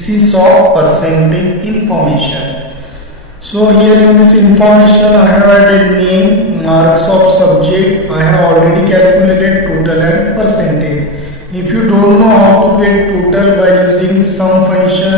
basis of percentage information. So here in this information I have added name, marks of subject. I have already calculated total and percentage. If you don't know how to get total by using sum function,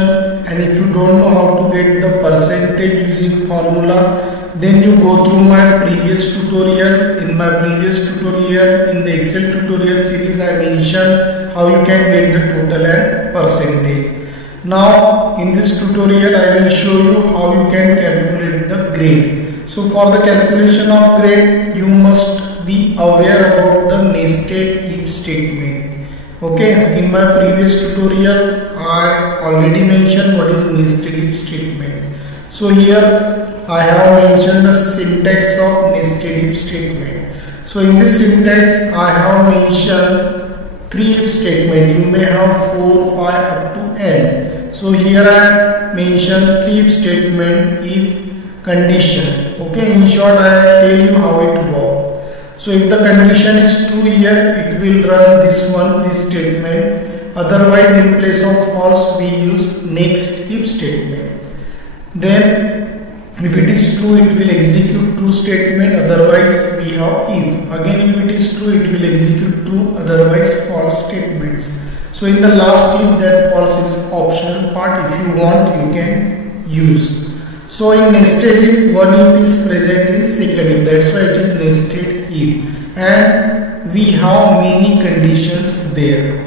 and if you don't know how to get the percentage using formula, then you go through my previous tutorial. In my previous tutorial, in the Excel tutorial series, I mentioned how you can get the total and percentage. Now in this tutorial I will show you how you can calculate the grade. So for the calculation of grade, you must be aware about the nested if statement. Okay, in my previous tutorial I already mentioned what is nested if statement. So here I have mentioned the syntax of nested if statement. So in this syntax I have mentioned 3 if statement. You may have 4, 5 up to n. So here I mentioned 3 if statement if condition. Okay, in short I tell you how it works. So if the condition is true here, it will run this statement. Otherwise, in place of false, we use next if statement. Then if it is true, it will execute true statement. Otherwise, we have if. Again, if it is true, it will execute true. Otherwise, false statements. So in the last if, that false is optional part. If you want, you can use. So in nested if, one if is present in second if. That's why it is nested if, and we have many conditions there.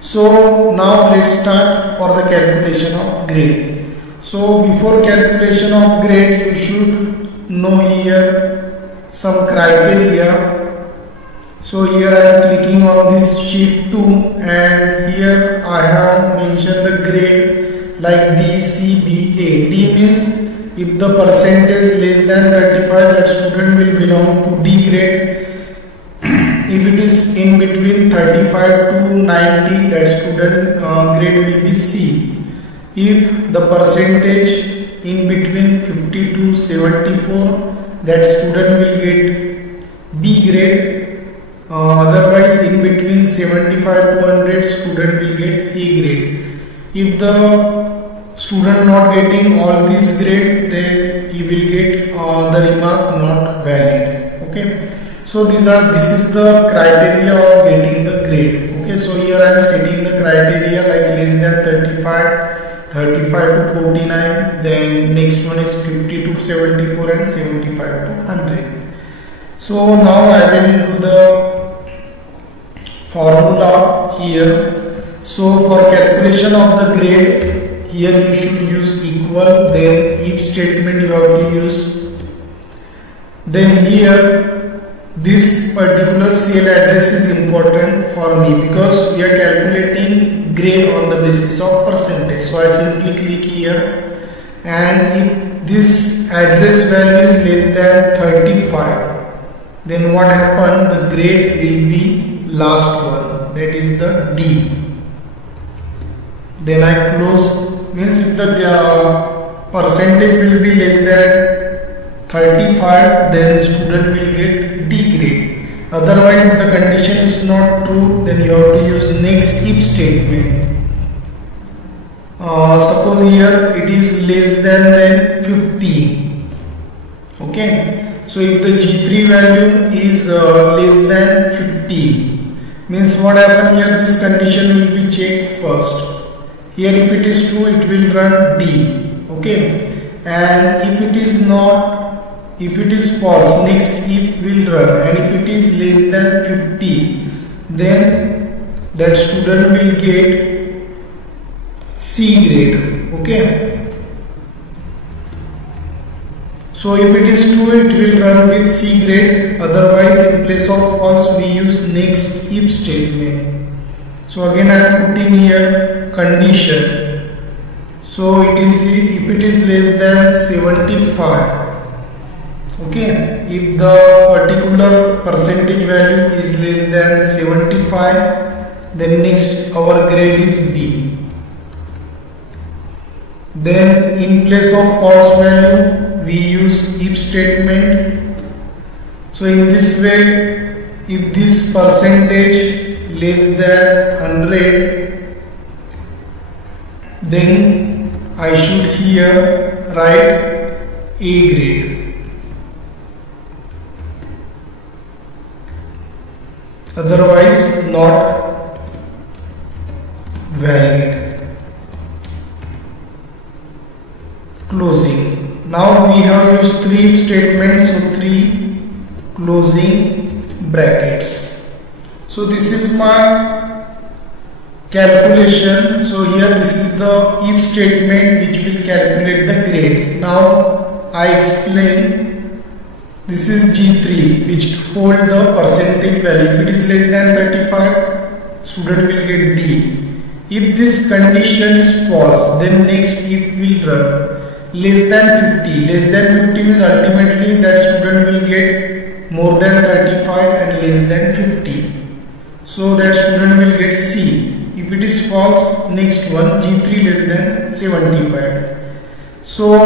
So now let's start for the calculation of grade. So before calculation of grade, you should know here some criteria. So here I am clicking on this sheet 2, and here I have mentioned the grade like D, C, B, A. D means if the percentage less than 35, that student will belong to D grade. If it is in between 35 to 90, that student grade will be C. If the percentage in between 50 to 74, that student will get B grade. Otherwise, in between 75 to 100, student will get A grade. If the student not getting all these grade, then he will get the remark not valid. Okay, so this is the criteria of getting the grade. Okay, so here I am setting the criteria like less than 35, 35 to 49, then next one is 50 to 74 and 75 to 100. So now I will do the formula here. So for calculation of the grade, here you should use equal, then if statement you have to use. Then here this particular cell address is important for me because we are calculating grade on the basis of percentage. So I simply click here, and if this address value is less than 35, then what happened? The grade will be last one, that is the D. Then I close. Means if the percentage will be less than 35, then student will get D grade. Otherwise, if the condition is not true, then you have to use next if statement. Suppose here it is less than 50. Okay, so if the G3 value is less than 50, means what happen here? This condition will be checked first. Here if it is true, it will run D. Okay, and if it is not, if it is false, next if will run, and if it is less than 50, then that student will get C grade. Okay, so if it is true, it will run with C grade. Otherwise, in place of false, we use next if statement. So again I am putting here condition. So it is, if it is less than 75, okay, if the particular percentage value is less than 75, then next our grade is B. Then in place of false value, we use if statement. So in this way, if this percentage less than 100, then I should here write A grade. Otherwise not valid. Closing. Now we have used three statements, so three closing brackets. So this is my calculation. So here this is the if statement which will calculate the grade. Now I explain. This is G3 which hold the percentage value. If it is less than 35, student will get D. If this condition is false, then next if will run. Less than 50. Less than 50 means ultimately that student will get more than 35 and less than 50. So that student will get C. If it is false, next one G3 less than 75. So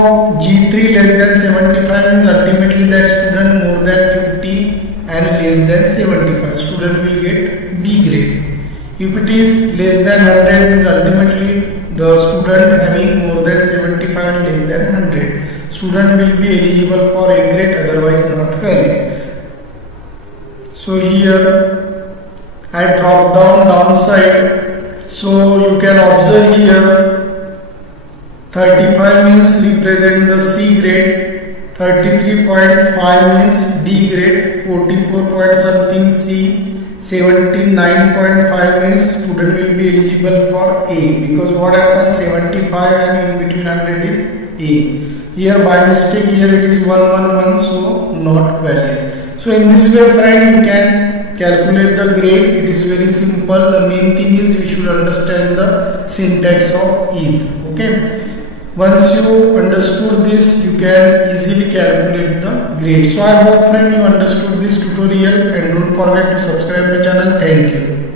G3 less than 75 means ultimately that student more than 50 and less than 75. Student will get B grade. If it is less than 100 means ultimately the student having more than 75 and less than 100. Student will be eligible for A grade, otherwise not valid. So here I drop down downside. So you can observe here 35 means represent the C grade, 33.5 means D grade, 44 point something C, 79.5 means student will be eligible for A, because what happens 75 and in between 100 is A. Here by mistake here it is 111, so not valid. So in this way friend you can calculate the grade. It is very simple. The main thing is you should understand the syntax of if. Okay. Once you understood this, you can easily calculate the grade. So I hope friend you understood this tutorial, and don't forget to subscribe my channel. Thank you.